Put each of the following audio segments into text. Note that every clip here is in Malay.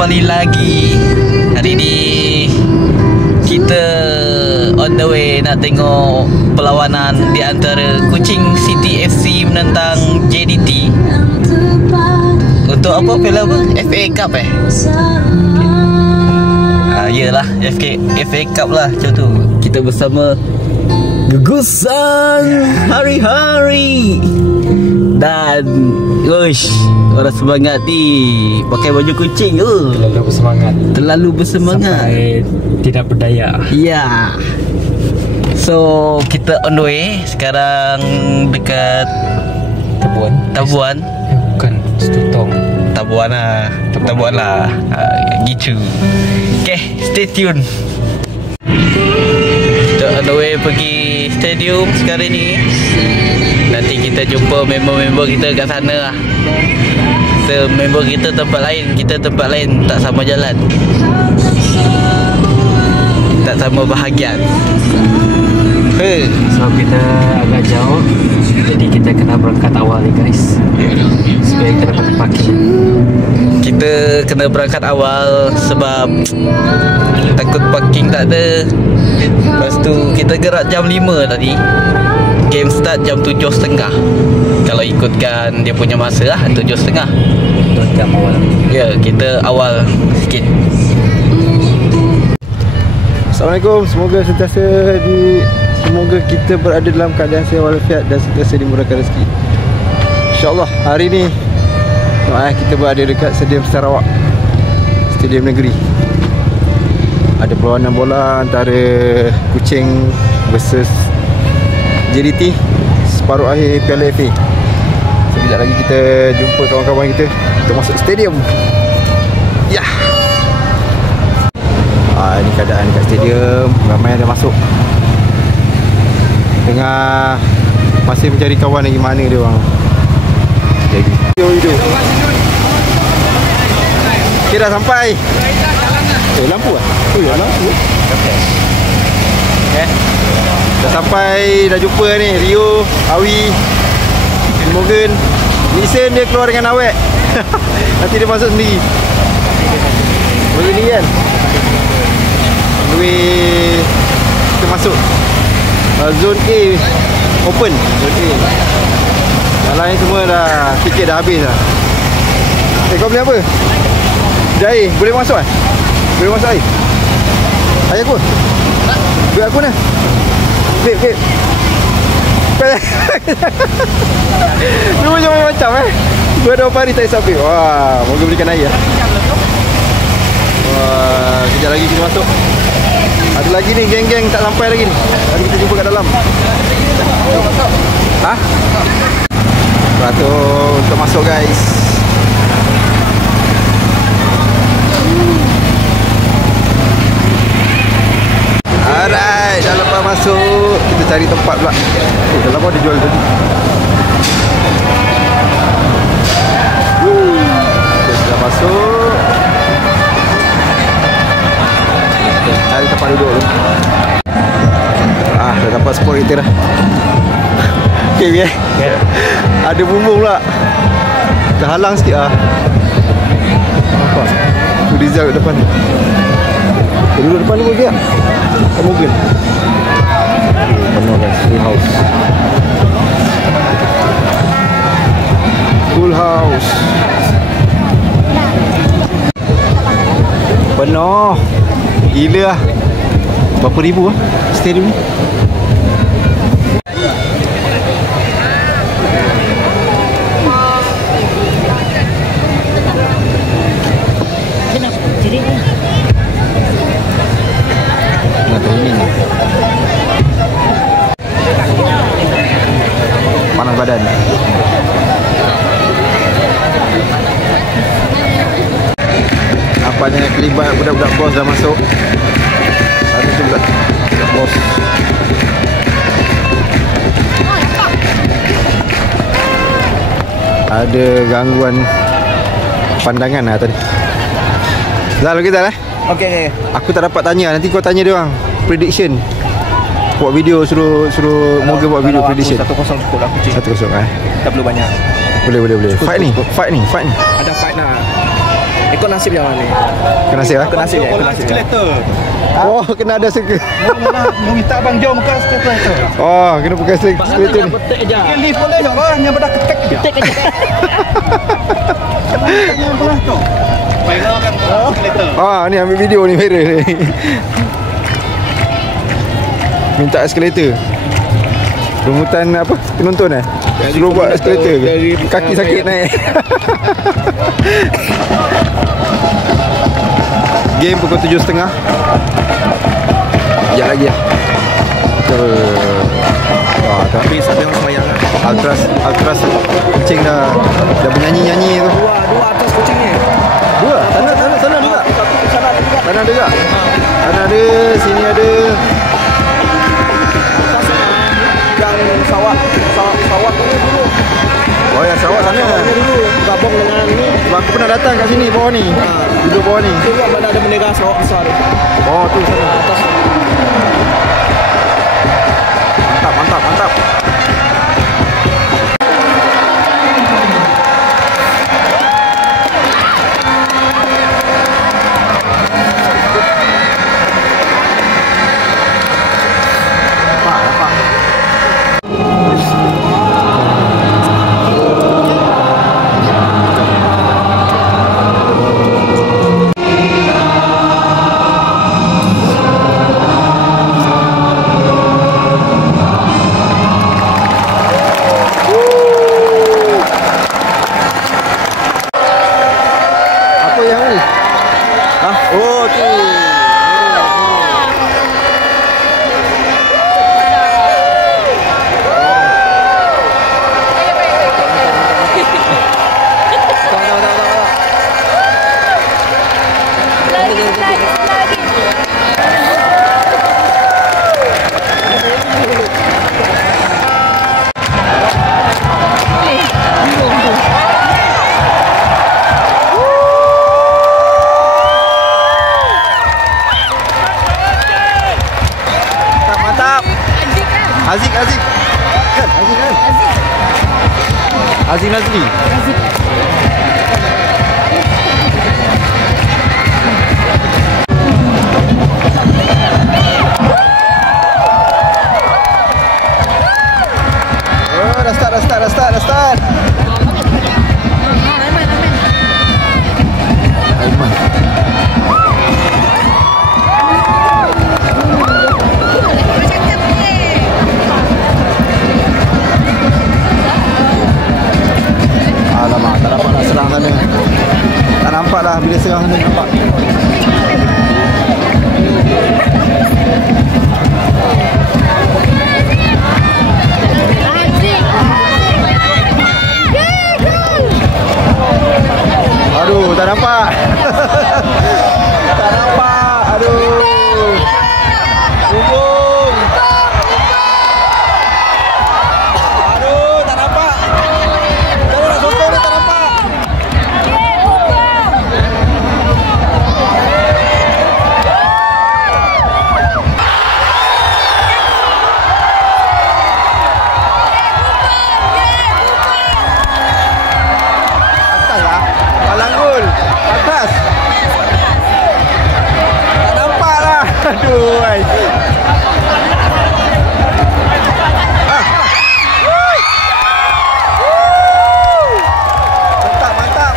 kembali lagi. Hari ni kita on the way nak tengok perlawanan di antara Kuching City FC menentang JDT. Untuk apa piala apa? FA Cup Yelah, FA Cup lah macam tu. Kita bersama gugusan hari-hari dan orang semangat ni pakai baju kucing tu. Terlalu bersemangat sampai tidak berdaya. Ya. So kita on the way sekarang dekat Tabuan. Bukan Setutong. Tabuan lah. Gitu. Okay, stay tune. Kita on the way pergi stadium sekarang ni. Nanti kita jumpa member-member kita kat sana lah. Member kita tempat lain, kita tempat lain, tak sama jalan, tak sama bahagian. Sebab kita agak jauh, jadi kita kena berangkat awal ni guys, supaya kita dapat parking. Kita kena berangkat awal sebab takut parking tak ada. Lepas tu kita gerak jam 5 tadi. Game start jam 7.30. Kalau ikutkan dia punya masa lah 7.30. 2 jam awal. Ya, kita awal sikit. Assalamualaikum. Semoga kita berada dalam keadaan sihat walafiat dan sentiasa dimurahkan rezeki. InsyaAllah hari ni kita berada dekat Stadium Sarawak, Stadium Negeri. Ada perlawanan bola antara Kuching versus JDT separuh akhir Piala FA. Sekejap lagi kita jumpa kawan-kawan kita untuk masuk stadium. Ya. Ini keadaan dekat stadium, ramai ada masuk. Tengah masih mencari kawan lagi, mana dia orang. Jadi hidup. Okay, dah sampai. Lampu lah. Lampu. Okay. Dah sampai, dah jumpa ni Rio, Awi, Morgan. Nixon dia keluar dengan awet. Nanti dia masuk sendiri. Begini kan. Kita masuk zone A open. Zone A. Yang lain semua dah, tiket dah habis dah. Kau beli apa? Air. Boleh masuk kan? Boleh masuk air? Air aku? Duit aku ni. Babe. Dia macam Berapa hari tak isap babe. Wah, moga belikan air lah. Wah, sekejap lagi kita masuk. Ada lagi ni geng-geng tak sampai lagi ni. Mari kita jumpa kat dalam. Beratur untuk masuk guys. Alright, dah lepas masuk. Kita cari tempat pula. Dalam pun dia jual tadi. Kita sudah masuk. Kita cari tempat duduk dulu. Dah dapat spot kita dah. Okay. Ada bumbung pula. Terhalang sikit lah. Nampak? Tu Rizal kat depan ni. Duduk depan ni boleh tak? Tak mungkin. Penuh guys, full house. Penuh gila lah. Berapa ribu lah stadium ni? Panas badan. Nampaknya kelibat budak-budak bos dah masuk. Satu tu budak bos. Ada gangguan pandangan lah tadi. Zal, kita lah. Okay. Aku tak dapat tanya. Nanti kau tanya dia orang prediction. Buat video, suruh Moga buat video prediction. 1-0 cukup lah Kuching. 1-0 Tak perlu banyak. Boleh. Fight ni. Ada fight lah. Ikut nasib yang mana? Kena nasib lah. Ikut nasib ya. Ikut nasib ya. Oh, kena ada suka. Mau minta bang jom ke skeletor. Oh, kena pakai skeletor ni. Petik je. Lift boleh je bang, hanya pada ketek je. Petik aja. Yang belah tu. Final kan skeletor. Ah, ni ambil video ni viral ni. Minta eskalator. Rungutan apa? Penonton suruh buat eskalator ke? Kaki sakit naik. Game pukul 7.30. Sekejap lagi lah. Tapi siapa yang semayang lah? Altras kucing dah bernyanyi-nyanyi tu. Dua atas kucing ni. Dua? Sana juga. Sana juga. Sana ada, sini ada. Yang sawak ni dulu. Oh ya, Sarawak sana. Dulu gabung dengan ni. Sebab aku pernah datang kat sini bawah ni. Duduk bawah ni. Tengok mana ada bendera Sarawak besar tu. Oh tu sana. Atas. Mantap. Oh tu. Aziz kan? Aziz Nazli. Oh, dah start. Aiman. Alamak, tak dapat nak serang sana. Tak nampak lah bila serang sana nampak. Aduh, tak nampak. Tak nampak. Aduh. Hubung. Aduh, tak nampak. Kalau nak sokong ni tak nampak. Atas lah. Palang gol. Atas. Tak nampak lah. Aduh. Ay. Mantap.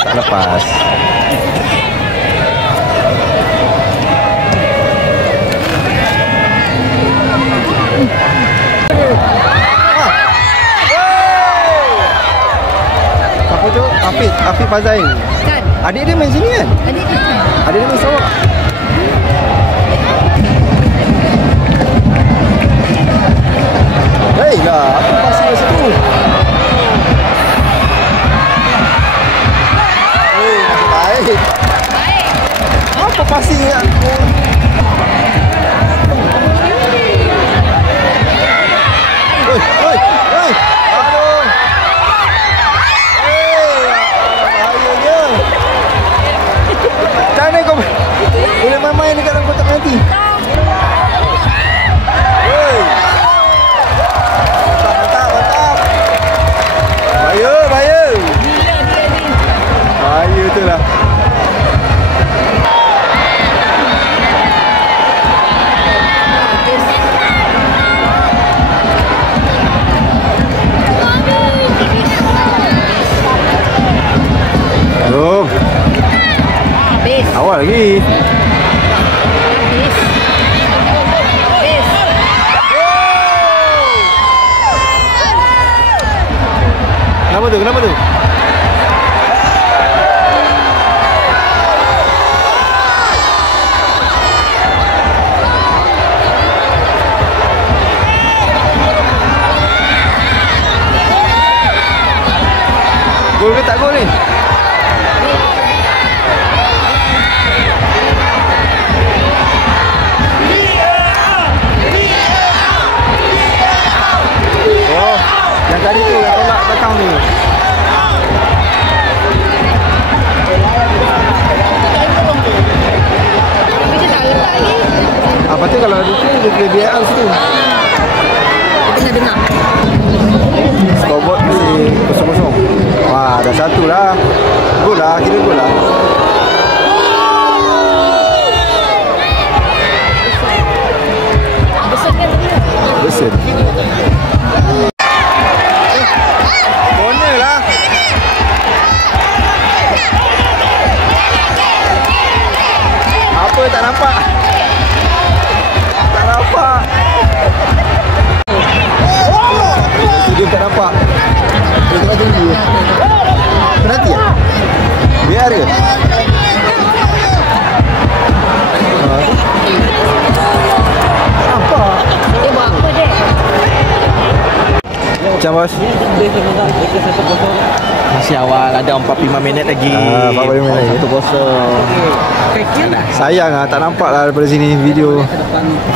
Tak lepas. Apa tu? Afiq Fazail. Kan? Adik dia main sini kan? Adik dia kan? Adik dia main Sarawak. Hei lah, apa pasal kat situ? Hei, baik. Apa pasing ni aku? Oi. Aduh. Bahayanya. Macam mana kau boleh main-main dekat dalam kotak penalti? Gol ke tak gol ni? Oh, yang tadi tu yang tolak belakang tu. Apa tu kalau ada tu dia boleh biar situ. Kita dengar. Scoreboard masih kosong-kosong. Wah, dah satu lah. Gol lah, kira gol lah. Besen. Corner lah. Apa tak nampak? Tak nampak. Dia tak nampak. Dia tengah tunggu. Penalti ya? Biar ke? Tak nampak. Dia buat apa dek? Macam bos? Masih awal, ada 45 minit lagi. 45 minit lagi. 1-0. Sayang lah, tak nampak lah daripada sini video.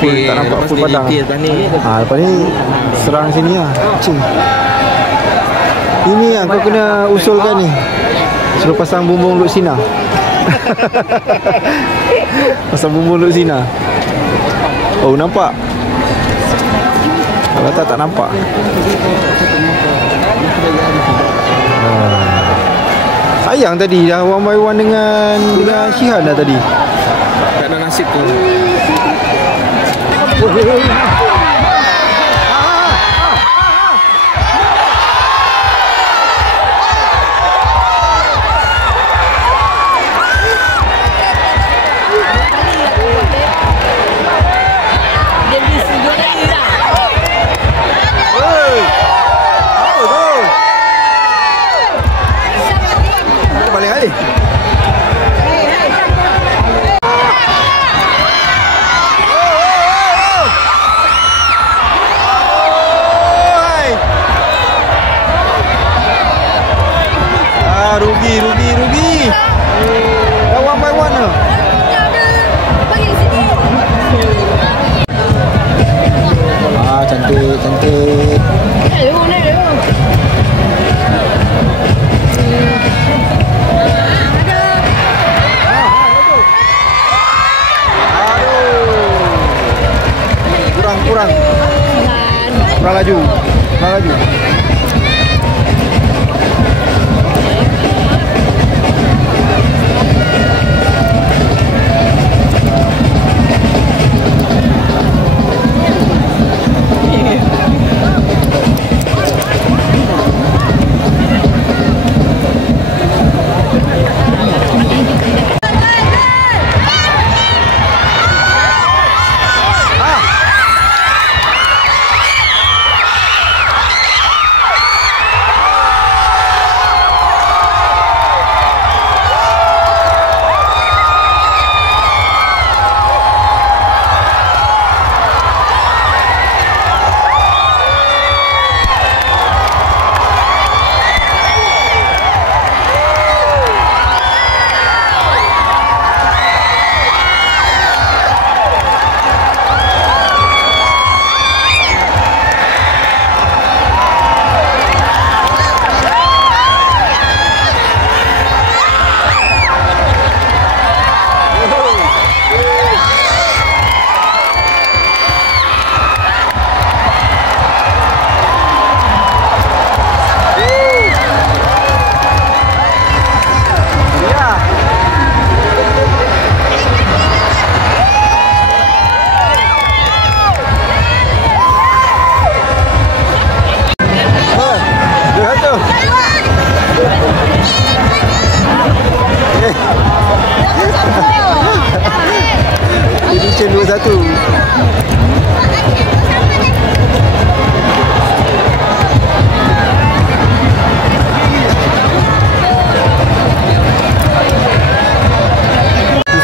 Full, tak nampak full padang. Lepas ni serang sini lah. Cing. Ini yang kau kena usulkan ni. Suruh pasang bumbung Luxina. Pasang bumbung Luxina. Oh, nampak? Kalau tak nampak. Sayang tadi dah 1-1 dengan Syihan dah tadi. Tak ada nasib tu. Rugi. Dah 1-1 dah. Cantik. Kurang laju.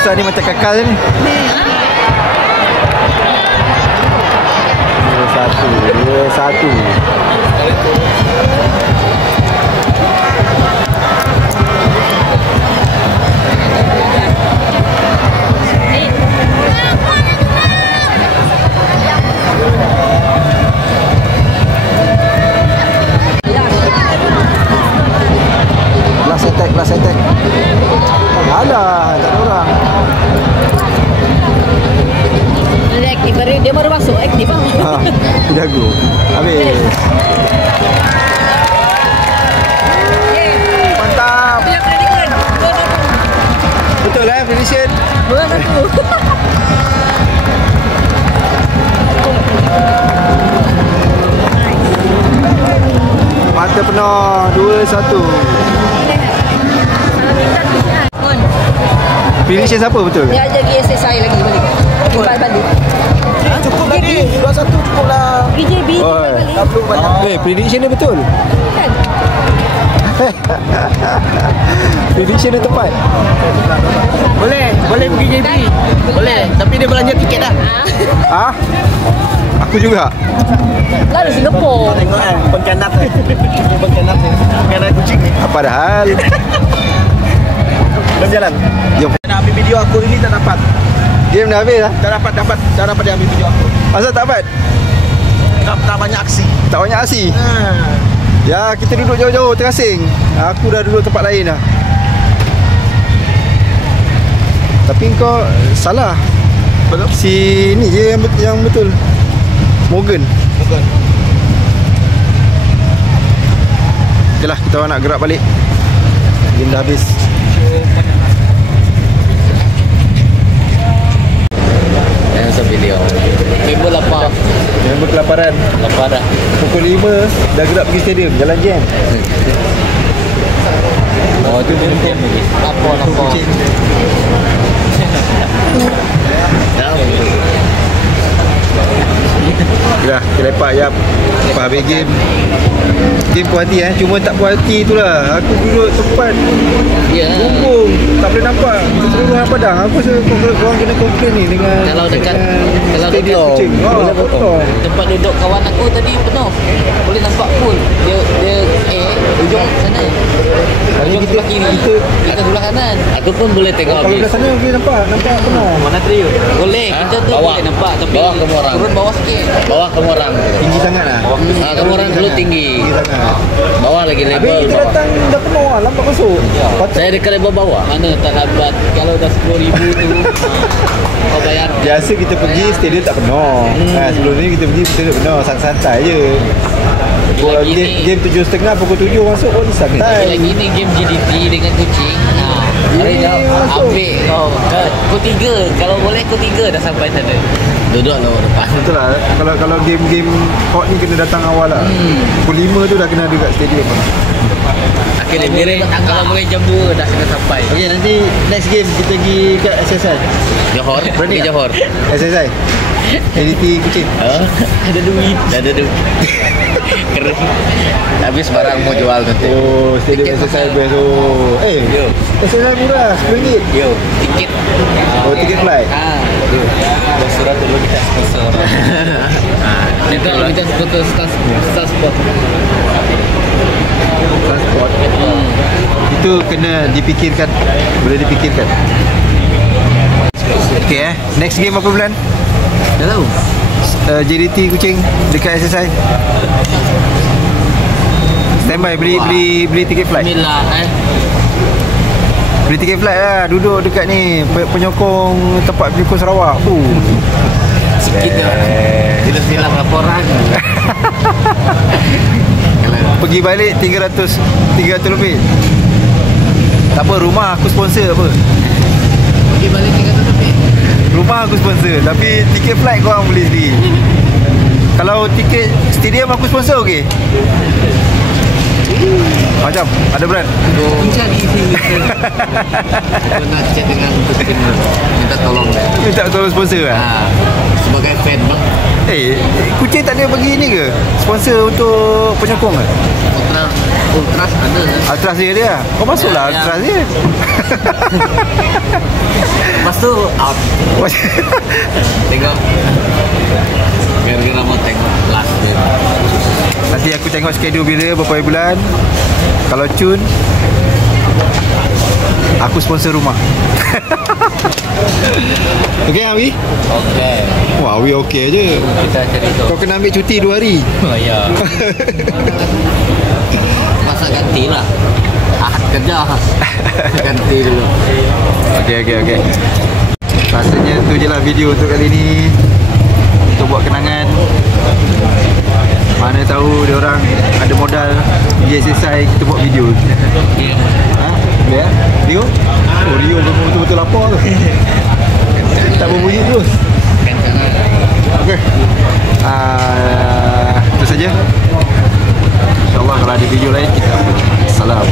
Aisyah ni macam kekal ni. 2-1. Last attack. Alah, tak ada orang. Dia aktif dia baru masuk aktif bang. Jago. Habis. Mantap. Punya prediction. Betul prediction. 2-1. Mata penuh 2-1. Prediction siapa betul? Dia jadi SSI lagi balik. Balik. Cukup tadi 2-1 cukup lah. BJB balik. Prediction dia betul. Kan? Prediction dia tepat. Boleh pergi JB. Boleh, tapi dia belanja tiket dah. Ah? Aku juga. Lalu Singapura. Tengok pengkhianat ni. Pengkhianat kucing ni. Apa dah hal? Belum jalan. Jom. Nak ambil video aku ini tak dapat. Game dah habis lah. Tak dapat dia ambil video aku. Asal tak dapat? Tak banyak aksi. Tak banyak aksi. Ya, kita duduk jauh-jauh terasing. Aku dah duduk tempat lain dah. Tapi kau salah. Betul. Si ni je yang betul. Morgan. Betul. Okeylah, kita orang nak gerak balik. Game dah habis. Yang satu video. Member lapar. Member kelaparan. Lapar dah. Pukul 5 dah gerak pergi stadium. Jalan jam. Oh, tu jam lagi. Lapar. Dah, kita lepak jap. Lepas habis game. Game puas hati cuma tak puas hati tu lah. Aku duduk tempat bumbung, tak boleh nampak keseluruhan padang. Aku rasa korang kena komplain ni dengan Kalau dekat stadium kucing. boleh potong. Tempat duduk kawan aku tadi penuh. Boleh nampak full. Dia ujung sana. Ujung sebelah kiri. Kita sebelah kanan. Aku pun boleh tengok Kalau belah sana boleh nampak penuh. Mana trio? Boleh. Kita tu boleh nampak tapi bawah kamu orang. Turun bawah sikit. Bawah kamu orang. Tinggi sangat lah. Kamu orang dulu tinggi. Bawah lagi Habis level. kita datang dah penuh lah. Lambat masuk. Saya dekat level bawah. Mana tak lambat. Kalau dah 10,000 tu kau bayar. Biasa kita pergi stadium tak penuh. Sebelum ni kita pergi stadium penuh. Santai-santai je. Lagi ni- Game 7.30 pukul 7 masuk pun santai. Lagi ni game GDT dengan kucing. Hari dah ambil kau. Kau 3. Kalau boleh kau 3 dah sampai sana. Duduk lah depan. Betul lah. Kalau game-game hot ni kena datang awal lah. Pukul 5 tu dah kena ada kat stadium. Akhirnya miring. Kalau boleh jam 2 dah kena sampai. Okay, nanti next game kita pergi kat SSI. Johor. Pergi Johor. SSI. Editi kucing. Ada duit. Dah ada duit. Keren. Habis barang mau jual nanti. Oh, stadium Tiket SSI mahal. best. Oh. Yo. SSI murah, RM10. Yo. Tiket. Oh, tiket flight. Yo. Dah surat dulu kita sponsor. Itu kita sponsor Starsport. Transport. Itu kena dipikirkan. Boleh dipikirkan. Okay next game apa bulan? Dah tahu. JDT kucing dekat SSI. Standby beli tiket flight. Bismillah Beli tiket flight lah. Duduk dekat ni penyokong tempat penyokong Sarawak. Sikit je. Kita silang laporan. Pergi balik 300 lebih. Tak apa, rumah aku sponsor apa. Pergi balik 300 lebih. Rumah aku sponsor. Tapi tiket flight korang beli sendiri. Kalau tiket stadium aku sponsor okey. Macam ada brand. Cari sini. Aku nak chat dengan Putin. Minta tolong dia. Minta tolong sponsor lah. Sebagai fan bang. Kucing tak ada bagi ni ke? Sponsor untuk penyokong ke? Ultras ada. Ultras dia. Kau masuklah Ya. Ultras dia. Lepas tu out. Tengok. Gara-gara mau tengok last dia. Nanti aku tengok schedule bila berapa bulan. Kalau cun, aku sponsor rumah. Okey Awi? Okey. Wah, Awi okey je. Kita cari tu. Kau kena ambil cuti 2 hari. Oh ya. Masa ganti lah. Ahad kerja. Ganti dulu. Okey. Rasanya tu je lah video untuk kali ni. Untuk buat kenangan. Mana tahu dia orang ada modal dia selesai kita buat video. Ha? Ya? Rio? Oh, Rio betul-betul lapar tu. Tak berbunyi terus. Okey. Itu saja. InsyaAllah kalau ada video lain kita upload. Salam.